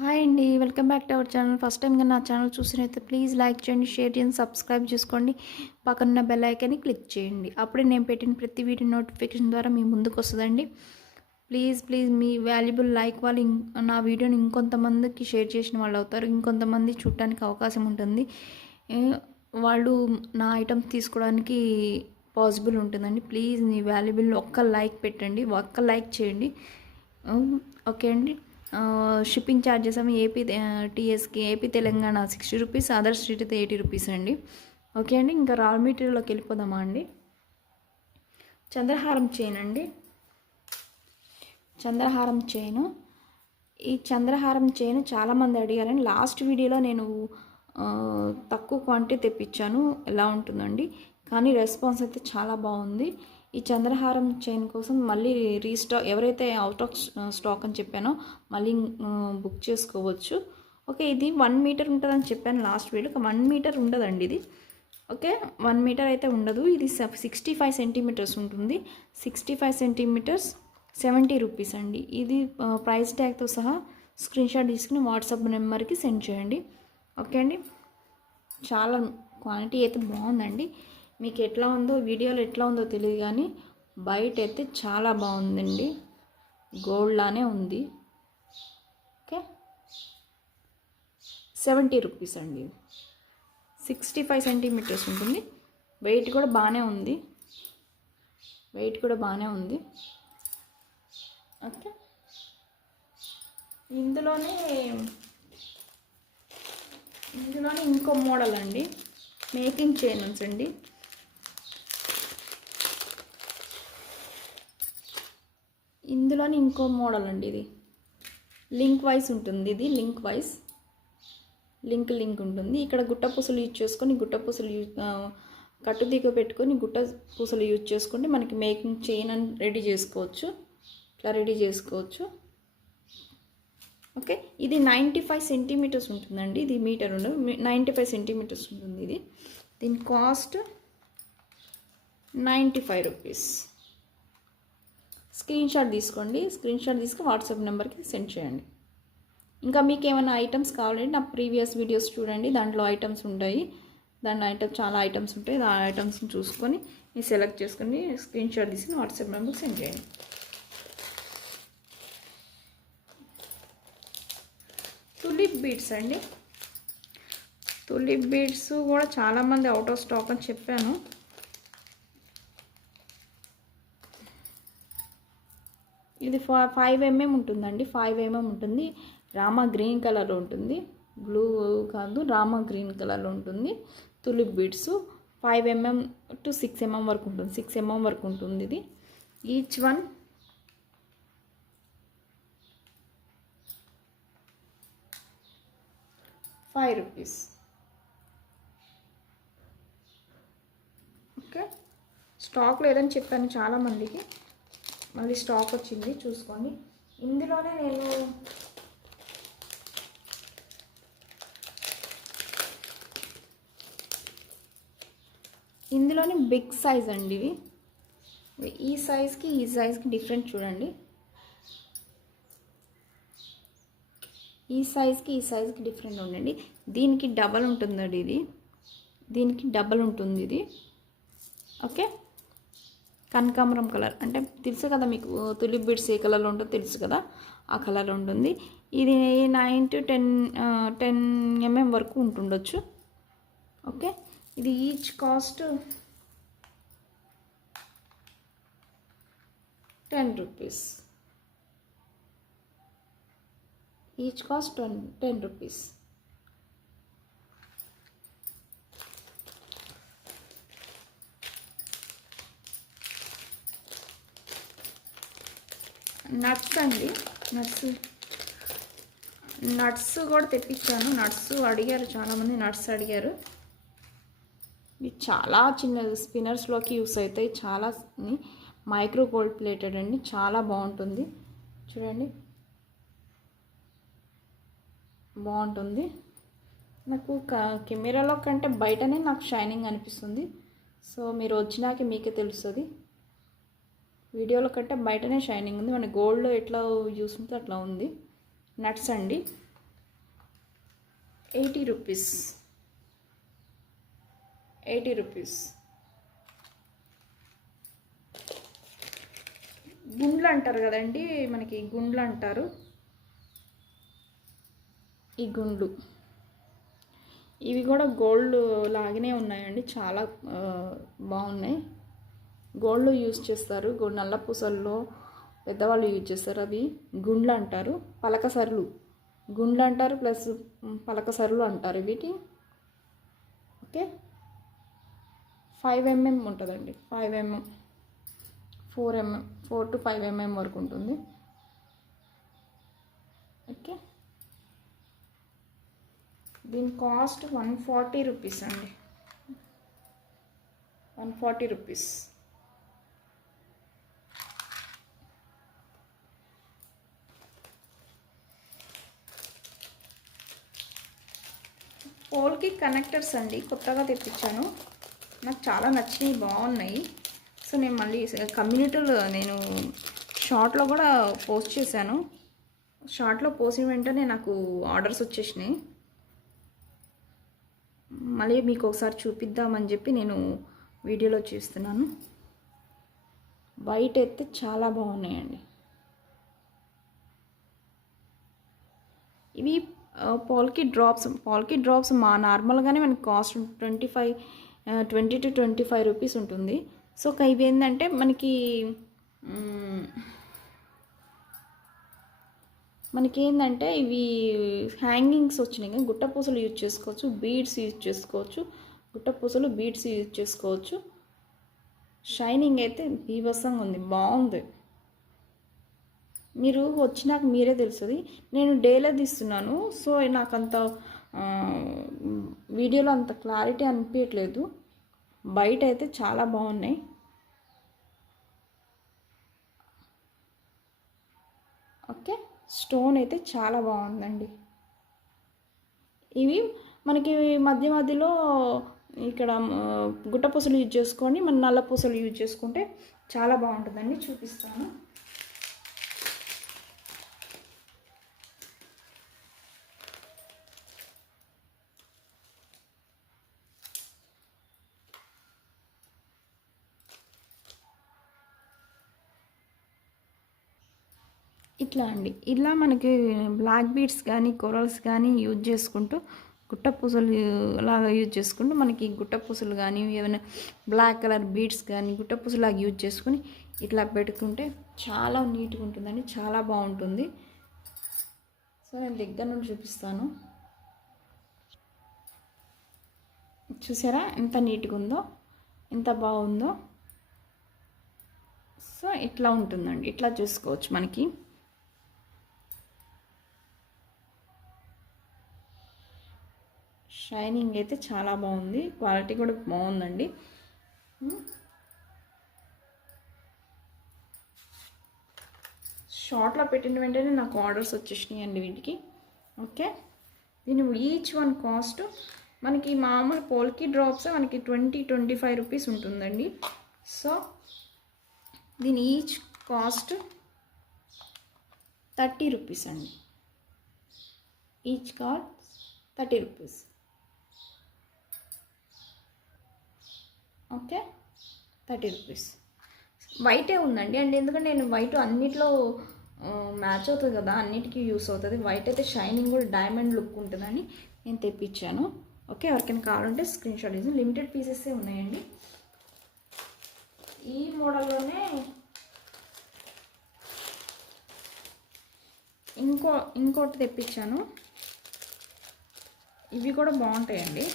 Hi అండి, welcome back to our channel. First time కానీ నా ఛానల్ చూసినైతే ప్లీజ్ లైక్ చేయండి, షేర్ చేయండి, సబ్స్క్రైబ్ చేసుకోండి. పక్కన బెల్ ఐకాన్ని క్లిక్ చేయండి. అప్పుడే నేను పెట్టిన ప్రతి వీడియో నోటిఫికేషన్ ద్వారా మీ ముందుకు వస్తుందండి. ప్లీజ్ మీ వాల్యుబుల్ లైక్ వాళ్ళు నా వీడియోని ఇంకొంతమందికి షేర్ చేసిన వాళ్ళు అవుతారు. ఇంకొంతమంది చూడటానికి అవకాశం ఉంటుంది. వాళ్ళు నా ఐటమ్స్ తీసుకోవడానికి పాసిబుల్ ఉంటుందండి. ప్లీజ్ మీ వాల్యుబుల్ ఒక్క లైక్ పెట్టండి, ఒక్క లైక్ చేయండి. ఓకే అండి. షిప్పింగ్ ఛార్జెస్ ఏమో టీఎస్కి AP Telangana 60 rupees, other state అయితే 80 రూపీస్ అండి. ఓకే అండి. ఇంకా రా మెటీరియల్లోకి వెళ్ళిపోదామా అండి. చంద్రహారం చైన్ అండి. చంద్రహారం చైను. ఈ చంద్రహారం చైన్ చాలామంది అడిగారండి. లాస్ట్ వీడియోలో నేను తక్కువ క్వాంటిటీ తెప్పించాను, ఎలా ఉంటుందండి, కానీ రెస్పాన్స్ అయితే చాలా బాగుంది. ఈ చంద్రహారం చైన్ కోసం మళ్ళీ రీస్టాక్, ఎవరైతే అవుట్ ఆఫ్ స్టాక్ అని చెప్పానో మళ్ళీ బుక్ చేసుకోవచ్చు. ఓకే, ఇది 1 మీటర్ ఉంటుందని చెప్పాను లాస్ట్ వీడియో. 1 మీటర్ ఉండదండి ఇది. ఓకే, 1 మీటర్ అయితే ఉండదు. ఇది 65 సెంటీమీటర్స్ ఉంటుంది. 65 సెంటీమీటర్స్ 70 రూపీస్ అండి. ఇది ప్రైస్ ట్యాగ్తో సహా స్క్రీన్ షాట్ తీసుకుని వాట్సాప్ నెంబర్కి సెండ్ చేయండి. ఓకే అండి. చాలా క్వాలిటీ అయితే బాగుందండి. మీకు ఎట్లా ఉందో వీడియోలో ఎట్లా ఉందో తెలియదు, కానీ బయట అయితే చాలా బాగుందండి. గోల్డ్ లానే ఉంది. ఓకే, 70 రూపీస్ అండి. 65 సెంటీమీటర్స్ ఉంటుంది. వెయిట్ కూడా బాగానే ఉంది. ఓకే, ఇందులోనే ఇంకో మోడల్ అండి, మేకింగ్ చైన్స్ అండి. ఇందులోని ఇంకో మోడల్ అండి. ఇది లింక్ వైజ్ ఉంటుంది. ఇది లింక్ వైజ్ లింక్ ఉంటుంది. ఇక్కడ గుట్ట పూసలు యూజ్ చేసుకొని కట్టు దిగ పెట్టుకొని గుట్ట పూసలు యూజ్ చేసుకుంటే మనకి మేకింగ్ చైన్ అని రెడీ చేసుకోవచ్చు. ఇట్లా రెడీ చేసుకోవచ్చు. ఓకే, ఇది 95 సెంటీమీటర్స్ ఉంటుందండి. ఇది మీటర్ ఉండదు, 95 సెంటీమీటర్స్ ఉంటుంది. ఇది దీని కాస్ట్ 95 రూపీస్. స్క్రీన్ షాట్ తీసుకోండి. స్క్రీన్ షాట్ తీసుకుని వాట్సాప్ నెంబర్కి సెండ్ చేయండి. ఇంకా మీకు ఏమైనా ఐటమ్స్ కావాలంటే నా ప్రీవియస్ వీడియోస్ చూడండి, దాంట్లో ఐటమ్స్ ఉంటాయి. చాలా ఐటమ్స్ ఉంటాయి. ఆ ఐటమ్స్ని చూసుకొని మీరు సెలెక్ట్ చేసుకొని స్క్రీన్ షాట్ తీసుకుని వాట్సాప్ నెంబర్కి సెండ్ చేయండి. తులిప్ బీడ్స్ అండి. తులిప్ బీడ్స్ కూడా చాలామంది అవుట్ ఆఫ్ స్టాక్ అని చెప్పాను. ఇది 5 mm ఉంటుందండి. 5 mm ఉంటుంది. రామా గ్రీన్ కలర్లో ఉంటుంది, బ్లూ కాదు, రామా గ్రీన్ కలర్లో ఉంటుంది. Tulip beads 5 mm to 6 mm వరకు ఉంటుంది. 6 mm వరకు ఉంటుంది. ఇది each one 5 rupees. Okay, stock లేదని చెప్పాను చాలామందికి, మళ్ళీ స్టాక్ వచ్చింది, చూసుకోండి. ఇందులోనే బిగ్ సైజ్ అండి. ఇవి ఈ సైజ్కి డిఫరెంట్ చూడండి. ఈ సైజ్కి డిఫరెంట్ ఉండండి. దీనికి డబల్ ఉంటుందండి. దీనికి డబల్ ఉంటుంది ఇది. ఓకే, కనకాంబరం కలర్ అంటే తెలుసు కదా మీకు, తులిప్ బీడ్స్ ఏ కలర్లో ఉంటుందో తెలుసు కదా, ఆ కలర్లో ఉంటుంది. ఇది 9 to 10 mm వరకు ఉంటుండొచ్చు. ఓకే, ఇది each cost 10 rupees. Each cost 10 rupees. Nuts అండి. నట్స్ కూడా తెప్పించాను. నట్స్ అడిగారు చాలామంది, నట్స్ అడిగారు. ఇవి చాలా చిన్న స్పిన్నర్స్లోకి యూస్ అవుతాయి. చాలా మైక్రో గోల్డ్ ప్లేటెడ్ అండి. చాలా బాగుంటుంది. చూడండి, బాగుంటుంది. నాకు కెమెరాలో కంటే బయటనే నాకు షైనింగ్ అనిపిస్తుంది. సో మీరు వచ్చినాక మీకే తెలుస్తుంది. వీడియోలో కంటే బయటనే షైనింగ్ ఉంది. మన గోల్డ్లో ఎట్లా యూస్ ఉంటే అట్లా ఉంది. నట్స్ అండి. Rupees 80 rupees. గుండ్లు అంటారు కదండి, మనకి గుండ్లు అంటారు. ఈ గుండ్లు ఇవి కూడా గోల్డ్ లాగానే ఉన్నాయండి, చాలా బాగున్నాయి. గోల్డ్ యూజ్ చేస్తారు, నల్ల పూసల్లో పెద్దవాళ్ళు యూజ్ చేస్తారు. అవి గుండ్లు అంటారు, పలకసరులు గుండ్లు అంటారు, ప్లస్ పలకసరులు అంటారు వీటి. ఓకే, 5 mm ఉంటుందండి, 5 mm, 4 to 5 mm వరకు ఉంటుంది. ఓకే, దీని కాస్ట్ 140 రూపీస్ అండి, 140 రూపీస్. పోల్కి కనెక్టర్స్ అండి, కొత్తగా తెప్పించాను, నాకు చాలా నచ్చినాయి, బాగున్నాయి. సో నేను మళ్ళీ కమ్యూనిటీలో నేను షార్ట్లో కూడా పోస్ట్ చేశాను. షార్ట్లో పోసిన వెంటనే నాకు ఆర్డర్స్ వచ్చేసినాయి. మళ్ళీ మీకు ఒకసారి చూపిద్దామని చెప్పి నేను వీడియోలో చూస్తున్నాను. వైట్ అయితే చాలా బాగున్నాయండి. ఇవి పాల్కి డ్రాప్స్ మా నార్మల్గానే మనకి కాస్ట్ 20 to 25 రూపీస్ ఉంటుంది. సో ఇవి ఏంటంటే మనకి ఏంటంటే ఇవి హ్యాంగింగ్స్ వచ్చినాయి కానీ గుట్టపూసలు యూజ్ చేసుకోవచ్చు, బీడ్స్ యూజ్ చేసుకోవచ్చు, గుట్టపూసలు బీడ్స్ యూజ్ చేసుకోవచ్చు. షైనింగ్ అయితే బీభత్సంగా ఉంది, బాగుంది. మీరు వచ్చినాక మీరే తెలుస్తుంది. నేను డేలో తీస్తున్నాను, సో నాకు అంత వీడియోలో అంత క్లారిటీ అనిపించట్లేదు. బయట అయితే చాలా బాగున్నాయి. ఓకే, స్టోన్ అయితే చాలా బాగుందండి. ఇవి మనకి మధ్య మధ్యలో ఇక్కడ గుట్టపూసలు యూజ్ చేసుకొని మన నల్ల పూసలు యూజ్ చేసుకుంటే చాలా బాగుంటుందండి. చూపిస్తాను. ఇట్లా అండి, ఇలా మనకి బ్లాక్ బీడ్స్ కానీ కొరల్స్ కానీ యూజ్ చేసుకుంటూ గుట్టపూసలు లాగా యూజ్ చేసుకుంటూ మనకి గుట్టపూసలు కానీ ఏమైనా బ్లాక్ కలర్ బీడ్స్ కానీ గుట్టపూసలాగా యూజ్ చేసుకుని ఇట్లా పెట్టుకుంటే చాలా నీట్గా ఉంటుందండి, చాలా బాగుంటుంది. సో నేను దగ్గర నుండి చూపిస్తాను. చూసారా ఎంత నీట్గా ఉందో, ఎంత బాగుందో. సో ఇట్లా ఉంటుందండి, ఇట్లా చూసుకోవచ్చు. మనకి షైనింగ్ అయితే చాలా బాగుంది, క్వాలిటీ కూడా బాగుందండి. షార్ట్లో పెట్టిన వెంటనే నాకు ఆర్డర్స్ వచ్చేసినాయి అండి వీటికి. ఓకే, దీని ఈచ్ వన్ కాస్ట్ మనకి మామూలు పోల్కి డ్రాప్స్ మనకి 20-25 రూపీస్ ఉంటుందండి. సో దీని ఈచ్ కాస్ట్ 30 రూపీస్ అండి. Each cost 30 rupees. Okay, 30 rupees. వైటే ఉందండి, అండ్ ఎందుకంటే నేను వైట్ అన్నిట్లో మ్యాచ్ అవుతుంది కదా, అన్నిటికీ యూస్ అవుతుంది. వైట్ అయితే షైనింగ్ కూడా డైమండ్ లుక్ ఉంటుందని నేను తెప్పించాను. ఓకే, ఎవరికైనా కావాలంటే స్క్రీన్ షాట్ తీసి, లిమిటెడ్ పీసెసే ఉన్నాయండి. ఈ మోడల్లోనే ఇంకోటి తెప్పించాను. ఇవి కూడా బాగుంటాయండి.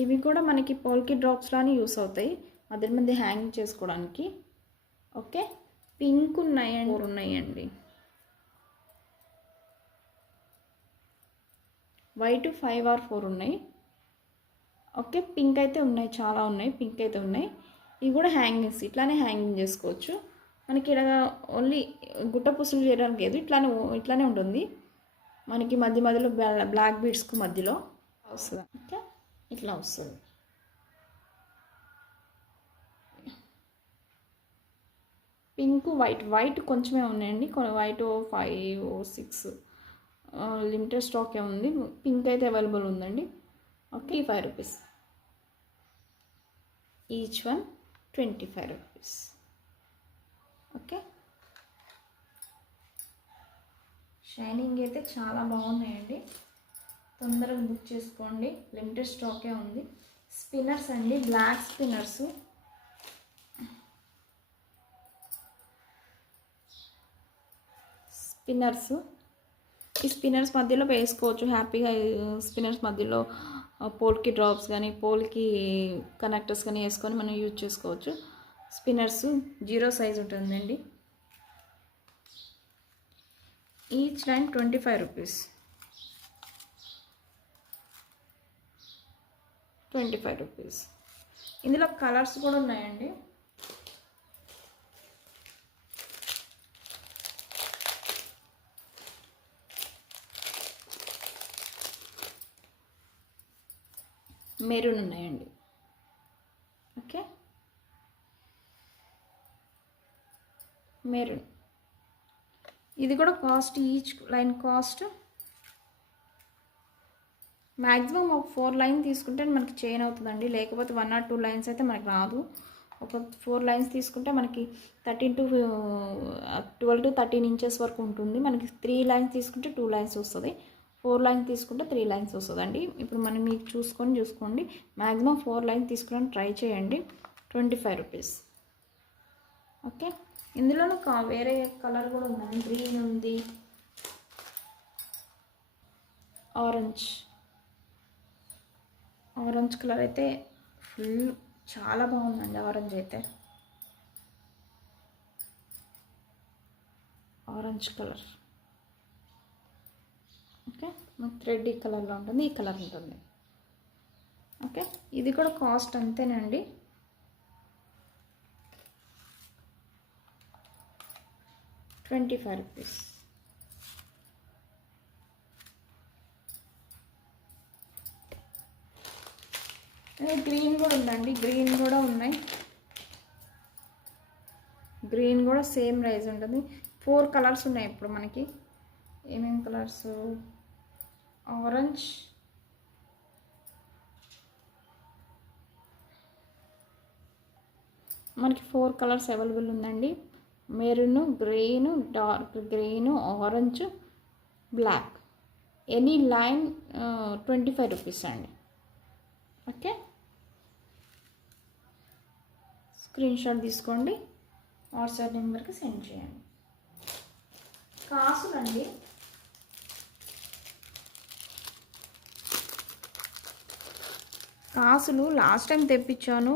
ఇవి కూడా మనకి పోల్కి డ్రాప్స్ లానే యూస్ అవుతాయి, మధ్య మధ్య హ్యాంగ్ చేసుకోవడానికి. ఓకే, పింక్ ఉన్నాయండి, వైట్ 5 or 4 ఉన్నాయి. ఓకే, పింక్ అయితే ఉన్నాయి, చాలా ఉన్నాయి, పింక్ అయితే ఉన్నాయి. ఇవి కూడా హ్యాంగింగ్స్, ఇట్లానే హ్యాంగింగ్ చేసుకోవచ్చు. మనకి ఇలా ఓన్లీ గుట్ట పుసులు చేయడానికి లేదు, ఇట్లానే ఉంటుంది. మనకి మధ్య మధ్యలో బ్లాక్ బీడ్స్కు మధ్యలో వస్తుంది. ఓకే, ఇట్లా వస్తుంది. పింక్ వైట్ కొంచెమే ఉన్నాయండి, కొన్ని వైట్ 5 6 లిమిటెడ్ స్టాకే ఉంది. పింక్ అయితే అవైలబుల్ ఉందండి. Okay, 5 rupees each one, 25 rupees. Okay, shining అయితే చాలా బాగున్నాయండి, తొందరగా బుక్ చేసుకోండి, లిమిటెడ్ స్టాకే ఉంది. స్పిన్నర్స్ అండి, బ్లాక్ స్పిన్నర్స్. ఈ స్పిన్నర్స్ మధ్యలో వేసుకోవచ్చు హ్యాపీగా. స్పిన్నర్స్ మధ్యలో పోల్కి డ్రాప్స్ కానీ పోల్కి కనెక్టర్స్ కానీ వేసుకొని మనం యూజ్ చేసుకోవచ్చు. స్పిన్నర్స్ 0 సైజ్ ఉంటుందండి. Each line 25 rupees. 25 రూపీస్. ఇందులో కలర్స్ కూడా ఉన్నాయండి. మెరూన్ ఉన్నాయండి. Okay, maroon. ఇది కూడా cost, each line cost maximum ఒక 4 లైన్ తీసుకుంటే మనకి చైన్ అవుతుందండి, లేకపోతే 1 or 2 లైన్స్ అయితే మనకి రాదు. ఒక 4 లైన్స్ తీసుకుంటే మనకి 12 to 13 ఇంచెస్ వరకు ఉంటుంది. మనకి 3 లైన్స్ తీసుకుంటే 2 లైన్స్ వస్తుంది, 4 లైన్స్ తీసుకుంటే 3 లైన్స్ వస్తుందండి. ఇప్పుడు మనం మీకు చూసుకోండి, మ్యాక్సిమం 4 లైన్స్ తీసుకోవడానికి ట్రై చేయండి. 25 రూపీస్. ఓకే, ఇందులో వేరే కలర్ కూడా ఉందండి, గ్రీన్ ఉంది, ఆరెంజ్ కలర్ అయితే ఫుల్ చాలా బాగుందండి. ఆరెంజ్ అయితే ఆరెంజ్ కలర్. ఓకే, థ్రెడ్ ఈ కలర్లో ఉంటుంది, ఈ కలర్ ఉంటుంది. ఓకే, ఇది కూడా కాస్ట్ అంతేనండి. ₹25. గ్రీన్ కూడా ఉందండి, గ్రీన్ కూడా ఉన్నాయి. గ్రీన్ కూడా సేమ్ ప్రైస్ ఉంటుంది. 4 కలర్స్ ఉన్నాయి ఇప్పుడు మనకి. ఏమేమి కలర్స్? ఆరెంజ్, మనకి 4 కలర్స్ అవైలబుల్ ఉందండి. Maroon, green, dark green, orange, black. Any line 25 rupees అండి. ఓకే, స్క్రీన్ షాట్ తీసుకోండి, వాట్సాప్ నెంబర్కి సెండ్ చేయండి. కాసులండి, కాసులు లాస్ట్ టైం తెప్పించాను,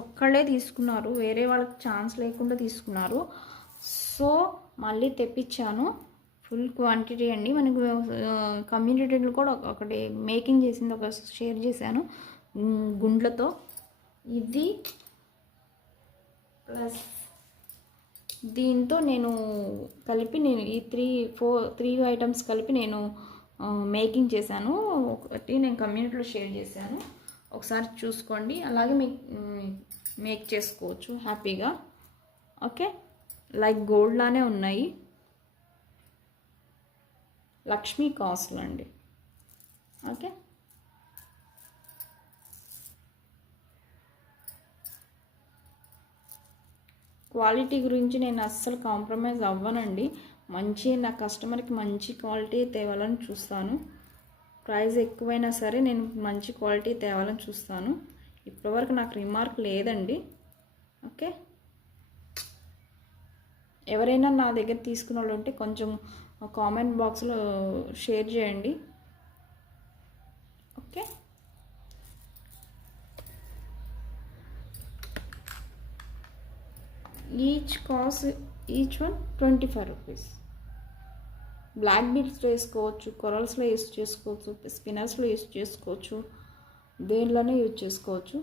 ఒక్కళ్ళే తీసుకున్నారు, వేరే వాళ్ళకి ఛాన్స్ లేకుండా తీసుకున్నారు. సో మళ్ళీ తెప్పించాను, ఫుల్ క్వాంటిటీ అండి. మనకు కమ్యూనిటీలో కూడా ఒకటి మేకింగ్ చేసింది, ఒక షేర్ చేశాను గుండ్లతో. ఇది ప్లస్ దీంతో నేను కలిపి ఈ 3 ఐటమ్స్ కలిపి నేను మేకింగ్ చేశాను. ఒకటి నేను కమ్యూనిటీలో షేర్ చేశాను, ఒకసారి చూసుకోండి. అలాగే మేక్ చేసుకోవచ్చు హ్యాపీగా. ఓకే, లైక్ గోల్డ్ లానే ఉన్నాయి. లక్ష్మీ కాసులు అండి. ఓకే, క్వాలిటీ గురించి నేను అస్సలు కాంప్రమైజ్ అవ్వనండి. నా కస్టమర్కి మంచి క్వాలిటీ తేవాలని చూస్తాను. ప్రైస్ ఎక్కువైనా సరే నేను మంచి క్వాలిటీ తేవాలని చూస్తాను. ఇప్పటివరకు నాకు రిమార్క్ లేదండి. ఓకే, ఎవరైనా నా దగ్గర తీసుకున్న వాళ్ళు ఉంటే కొంచెం కామెంట్ బాక్స్లో షేర్ చేయండి. Okay, each one 25 rupees. Black బీడ్స్లో వేసుకోవచ్చు, కొరల్స్లో యూజ్ చేసుకోవచ్చు, స్పిన్నర్స్లో యూజ్ చేసుకోవచ్చు, దేనిలోనే యూజ్ చేసుకోవచ్చు.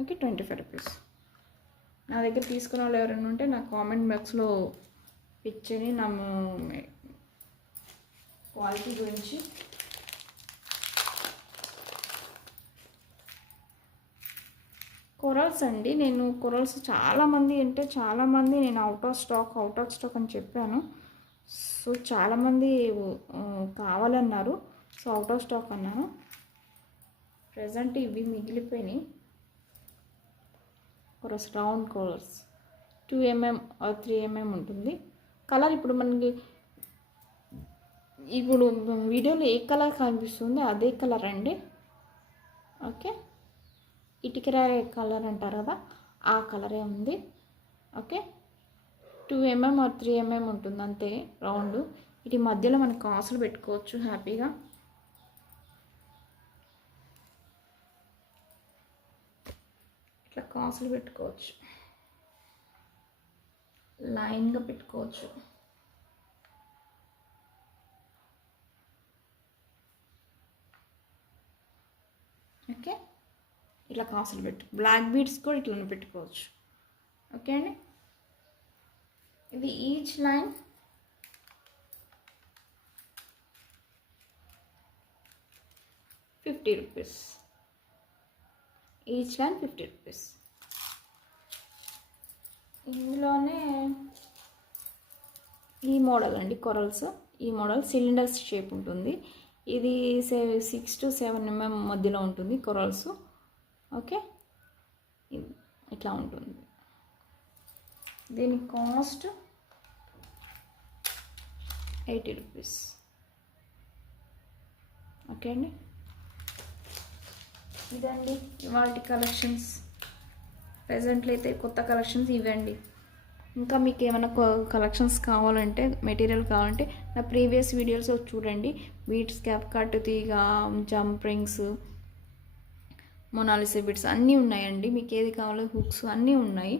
Okay, 25 rupees. నా దగ్గర తీసుకున్న వాళ్ళు ఎవరైనా ఉంటే నా కామెంట్ బాక్స్లో పిక్చర్ని నా క్వాలిటీ గురించి కొరల్స్ అండి. నేను కొరల్స్ చాలామంది అంటే చాలామంది నేను అవుట్ ఆఫ్ స్టాక్ అని చెప్పాను. సో చాలామంది కావాలన్నారు. సో అవుట్ ఆఫ్ స్టాక్ అన్నాను. ప్రజెంట్ ఇవి మిగిలిపోయినాయి. Corals round corals 2 mm or 3 mm ఉంటుంది. కలర్ ఇప్పుడు మనకి ఇప్పుడు వీడియోలో ఏ కలర్ కనిపిస్తుందో అదే కలర్ అండి. ఓకే, ఇటుకరాయి కలర్ అంటారు కదా, ఆ కలరే ఉంది. ఓకే, 2 mm ఆర్ 3 mm ఉంటుంది అంతే రౌండ్. ఇటు మధ్యలో మనకు కాసులు పెట్టుకోవచ్చు హ్యాపీగా. ఇట్లా కాసులు పెట్టుకోవచ్చు, లైన్గా పెట్టుకోవచ్చు. ఓకే, ఇట్లా కాసులు బ్లాక్ బీడ్స్ కూడా ఇట్లా పెట్టుకోవచ్చు. ఓకే అండి, ఇది ఈచ్ లైన్ ₹50. Each line ₹50. ఇందులోనే ఈ మోడల్ అండి కొరల్స్. ఈ మోడల్ సిలిండర్స్ షేప్ ఉంటుంది. ఇది 6 to 7 mm మధ్యలో ఉంటుంది కొరల్స్. ఓకే, ఇట్లా ఉంటుంది. దీని కాస్ట్ ₹80. ఓకే అండి, ఇదండి ఇవాల్టి కలెక్షన్స్. ప్రెజెంట్లో అయితే కొత్త కలెక్షన్స్ ఇవ్వండి. ఇంకా మీకు ఏమైనా కలెక్షన్స్ కావాలంటే, మెటీరియల్ కావాలంటే నా ప్రీవియస్ వీడియోస్ చూడండి. బీట్స్, క్యాప్ కట్, తీగ, జంప్ రింగ్స్, మొనాలిసా బీట్స్ అన్నీ ఉన్నాయండి. మీకు ఏది కావాలో హుక్స్ అన్నీ ఉన్నాయి,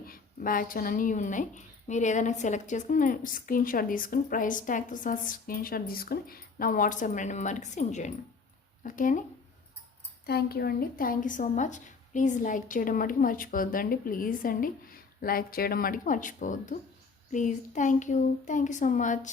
బ్యాగ్స్ అన్నీ ఉన్నాయి. మీరు ఏదైనా సెలెక్ట్ చేసుకుని స్క్రీన్ షాట్ తీసుకుని ప్రైస్ ట్యాగ్తో సహా స్క్రీన్ షాట్ తీసుకుని నా వాట్సాప్ నెంబర్కి సెండ్ చేయండి. ఓకే అండి, థ్యాంక్ యూ అండి. Thank you so much. Please like చేయడం మటుకు మర్చిపోవద్దు అండి. ప్లీజ్ అండి, లైక్ చేయడం మటుకు మర్చిపోవద్దు please. Thank you so much.